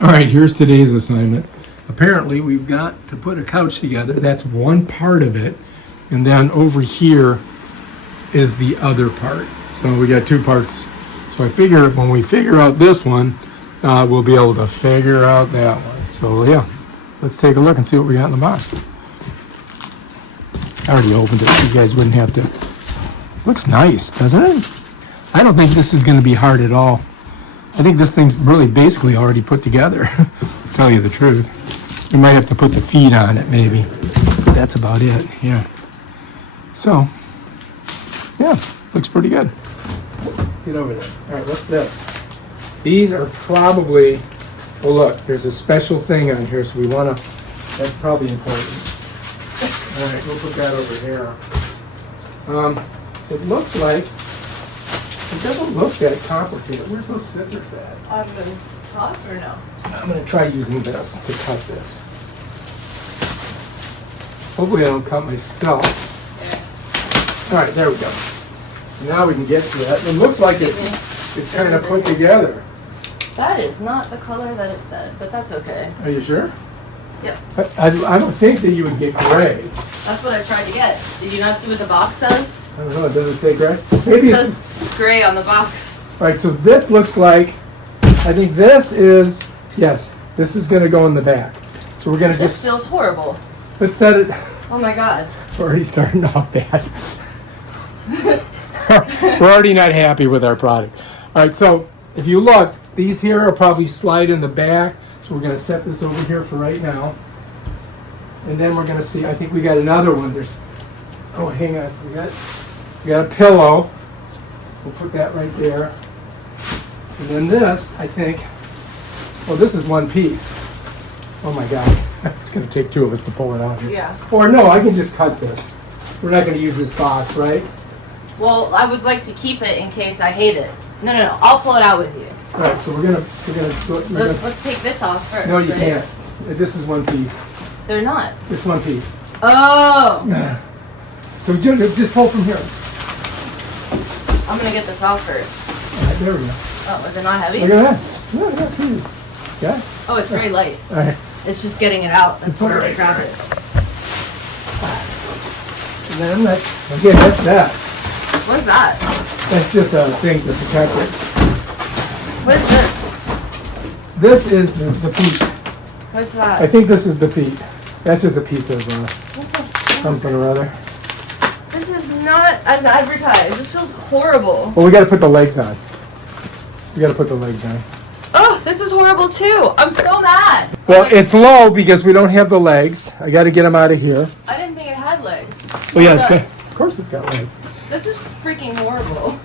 All right, here's today's assignment. Apparently, we've got to put a couch together. That's one part of it. And then over here is the other part. So we got two parts. So I figure when we figure out this one, we'll be able to figure out that one. So yeah, let's take a look and see what we got in the box. I already opened it so you guys wouldn't have to. Looks nice, doesn't it? I don't think this is going to be hard at all. I think this thing's really basically already put together, to tell you the truth. We might have to put the feet on it maybe, but that's about it, yeah. So, yeah, looks pretty good. Get over there. All right, what's this? These are probably, oh look, there's a special thing on here, so we want to, that's probably important. All right, we'll put that over here. It looks like, it doesn't look that complicated. Where's those scissors at? On the top or no? I'm going to try using this to cut this. Hopefully I don't cut myself. Yeah. All right, there we go. Now we can get to it. It looks like it's kind of put together. That is not the color that it said, but that's okay. Are you sure? Yep. I don't think that you would get gray. That's what I tried to get. Did you not see what the box says? I don't know. Does it say gray? It Maybe says gray on the box. All right, so this looks like, I think this is, yes, this is going to go in the back. So we're going to This just, feels horrible. let's set it. Oh my god. We're already starting off bad. We're already not happy with our product. All right, so if you look, these here are probably slide in the back. So we're going to set this over here for right now. And then we're going to see, I think we got another one. There's, oh, hang on. We got a pillow. We'll put that right there. And then this, I think, oh, this is one piece. Oh my God. It's going to take two of us to pull it out here. Yeah. Or no, I can just cut this. We're not going to use this box, right? Well, I would like to keep it in case I hate it. No. I'll pull it out with you. All right, so we're gonna Let's take this off first. no, you right? can't. This is one piece. They're not. It's one piece. Oh! So just pull from here. I'm gonna get this off first. All right, there we go. Oh, is it not heavy? Look at that. Look at that too. Yeah. Oh, it's very light. All right. It's just getting it out. That's It's all where I right. grab it. And then that's that. What's that? That's just a thing to protect it. What is this? This is the feet. What's that? I think this is the feet. That's just a piece of What the fuck? something or other. This is not as advertised. This feels horrible. Well, we got to put the legs on. We got to put the legs on. Oh, this is horrible too. I'm so mad. Well, it's low because we don't have the legs. I got to get them out of here. I didn't think it had legs. Well, yeah, It it's got. does. Of course, it's got legs. This is freaking horrible.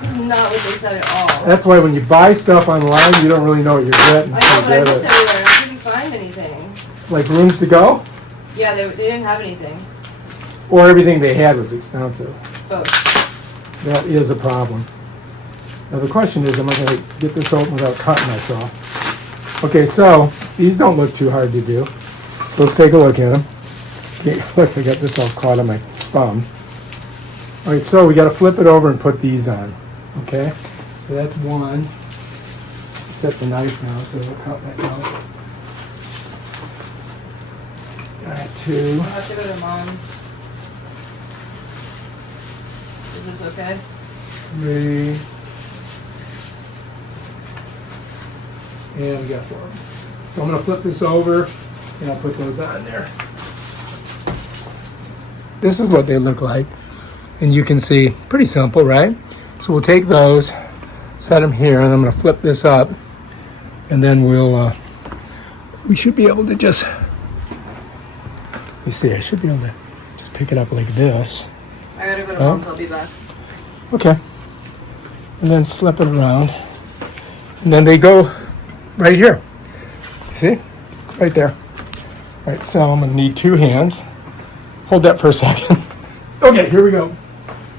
This is not what they said at all. That's why when you buy stuff online, you don't really know what you're getting. I know, but I until you looked get everywhere. I couldn't find anything. it. Like rooms to go, Yeah, they didn't have anything. or everything they had was expensive. Both. That is a problem. Now the question is, am I going to get this open without cutting myself? Okay, so these don't look too hard to do. So let's take a look at them. Okay, look, I got this all caught on my thumb. All right, so we got to flip it over and put these on. Okay, so that's one. Set the knife now so I don't cut myself. All right, two. I'll have to go to mom's. Is this okay? Three. And we got four. So I'm going to flip this over and I'll put those on there. This is what they look like. And you can see, pretty simple, right? So we'll take those, set them here, and I'm going to flip this up. And then we should be able to just, let me see, I should be able to just pick it up like this. I gotta go to Oh. mom's. I'll be back. Okay. And then slip it around. And then they go right here. You see? Right there. All right, so I'm going to need two hands. Hold that for a second. Okay, here we go.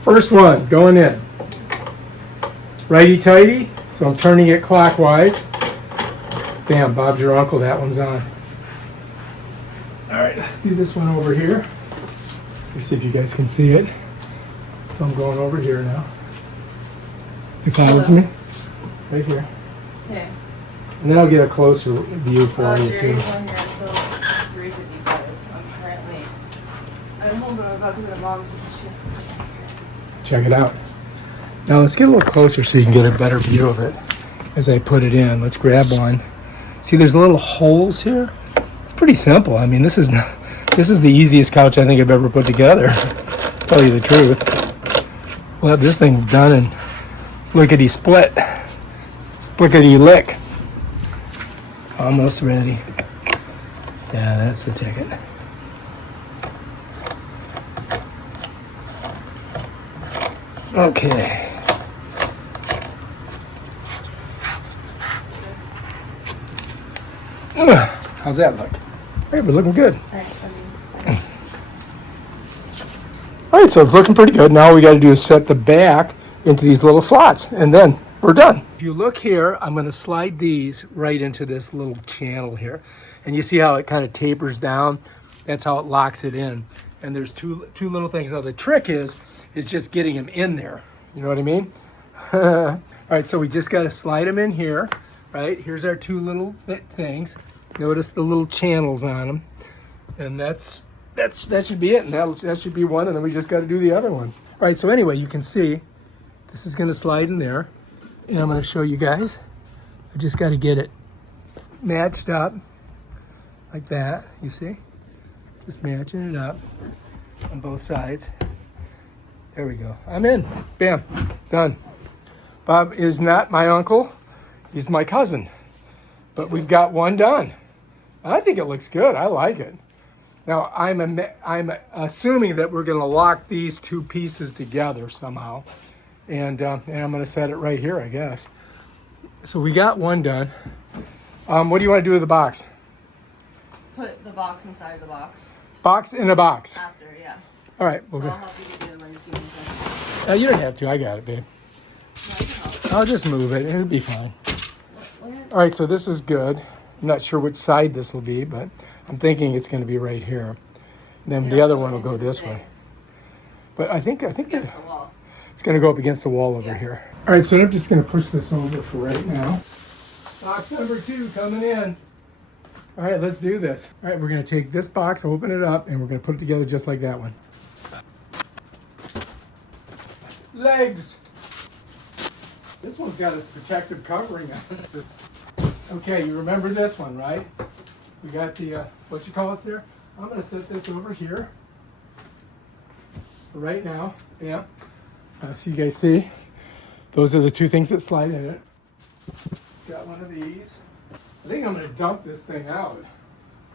First one, going in. Righty-tighty. So I'm turning it clockwise. Bam, Bob's your uncle. That one's on. All right, let's do this one over here. Let's see if you guys can see it. So I'm going over here now. It follows me. Right here. Okay. And then I'll get a closer view for you too. Jerry's on here until 3:55. I'm currently. I'm home, but I'm about to go to mom's. She's Check it out. Now let's get a little closer so you can get a better view of it as I put it in. Let's grab one. See, there's little holes here. It's pretty simple. I mean, this is the easiest couch I think I've ever put together. Tell you the truth. We'll have this thing done and lickety split, splickety lick. Almost ready. Yeah, that's the ticket. Okay. How's that look? Hey, we're looking good. All right, so it's looking pretty good. Now all we got to do is set the back into these little slots, and then we're done. If you look here, I'm going to slide these right into this little channel here, and you see how it kind of tapers down. That's how it locks it in. And there's two little things. Now the trick is just getting them in there. You know what I mean? All right, so we just got to slide them in here. Right, here's our two little things. Notice the little channels on them, and that should be it. And that should be one, and then we just got to do the other one. All right, so anyway, you can see this is going to slide in there, and I'm going to show you guys. I just got to get it matched up like that. You see, just matching it up on both sides. There we go. I'm in. Bam, done. Bob is not my uncle. He's my cousin, but we've got one done. I think it looks good. I like it. Now, I'm assuming that we're going to lock these two pieces together somehow, and I'm going to set it right here, I guess. So we got one done. What do you want to do with the box? put the box inside the box. Box in a box. After, yeah. All right. So We'll I'll go. help you get the other one. Just give me a second. You don't have to. I got it, babe. No, I can help. I'll just move it. It'll be fine. All right, so this is good. I'm not sure which side this will be, but I'm thinking it's going to be right here. And then the other one will go this way. But I think Against the wall. it's going to go up against the wall over here. All right, so I'm just going to push this over for right now. Box number 2 coming in. All right, let's do this. All right, we're going to take this box, open it up, and we're going to put it together just like that one. Legs. This one's got its protective covering on it. Okay, you remember this one, right? We got the, what you call it there? I'm going to set this over here for right now. Yeah. So you guys see? Those are the two things that slide in it. It's got one of these. I think I'm going to dump this thing out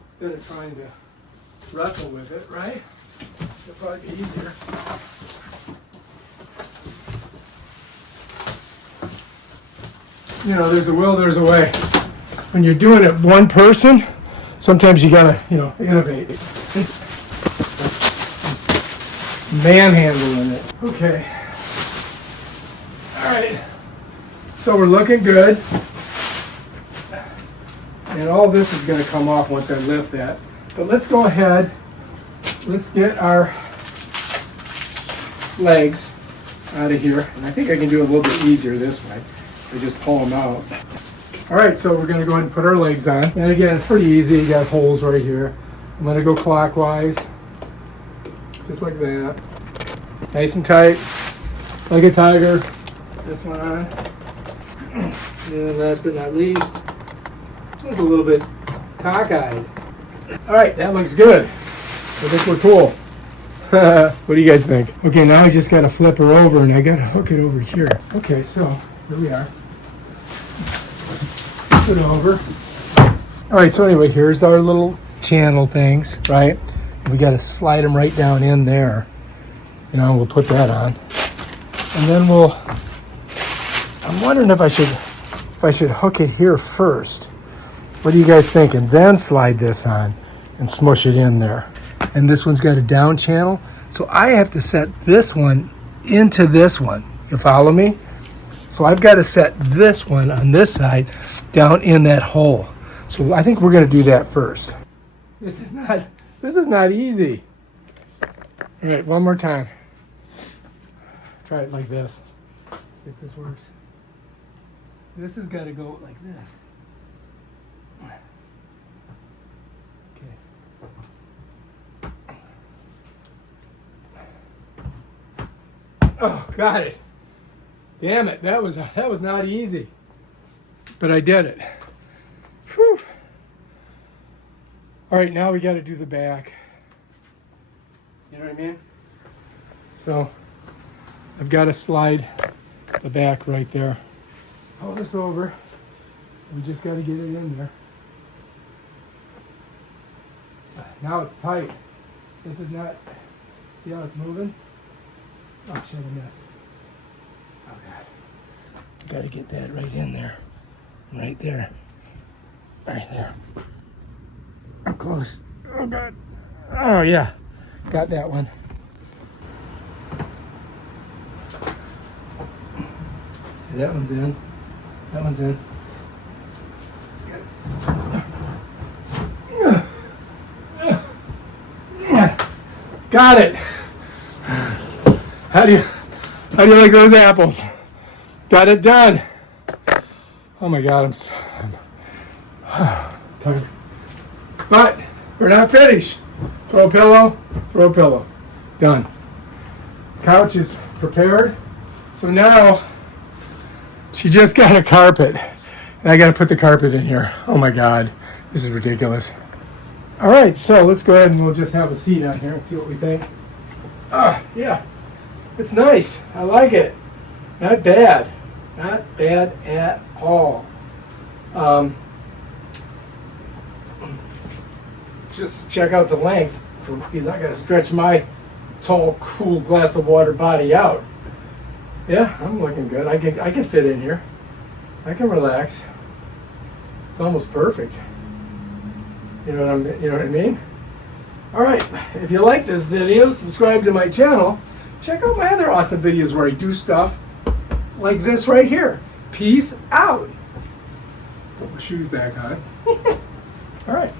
instead of trying to wrestle with it, right? It'll probably be easier. You know, there's a will, there's a way. When you're doing it one person, sometimes you gotta, innovate. Manhandling it. Okay. All right. So we're looking good. And all this is gonna come off once I lift that. But let's go ahead. Let's get our legs out of here. And I think I can do it a little bit easier this way. I just pull them out. All right, so we're gonna go ahead and put our legs on. And again, it's pretty easy. You got holes right here. I'm gonna go clockwise, just like that. Nice and tight, like a tiger. This one on. And last but not least, just a little bit cockeyed. All right, that looks good. I think we're cool. What do you guys think? Okay, now I just gotta flip her over and I gotta hook it over here. Okay, so here we are. Put it over. All right, so anyway, here's our little channel things, right? We got to slide them right down in there. We'll put that on. And then I'm wondering if I should hook it here first. What do you guys think? And then slide this on and smush it in there. And this one's got a down channel. So I have to set this one into this one. You follow me? So I've got to set this one on this side down in that hole. So I think we're going to do that first. This is not easy. All right, one more time. Try it like this. See if this works. This has got to go like this. Oh, got it. Damn it, that was not easy. But I did it. Whew. All right, now we got to do the back. You know what I mean? So I've got to slide the back right there. Hold this over. We just got to get it in there. Now it's tight. This is not, see how it's moving? Oh shit, I missed. Oh God. Got to get that right in there. Right there. Right there. I'm close. Oh God. Oh yeah. Got that one. That one's in. That one's in. Got it. How do you like those apples? Got it done. Oh my God, I'm so tired. But we're not finished. Throw a pillow, throw a pillow. Done. Couch is prepared. So now she just got a carpet. And I got to put the carpet in here. Oh my God, this is ridiculous. All right, so let's go ahead and we'll just have a seat on here and see what we think. Yeah, it's nice. I like it. Not bad. Not bad at all. Just check out the length because I got to stretch my tall, cool glass of water body out. Yeah, I'm looking good. I can fit in here. I can relax. It's almost perfect. You know what I mean? All right, if you like this video, subscribe to my channel. Check out my other awesome videos where I do stuff like this right here. Peace out. Put my shoes back on. All right.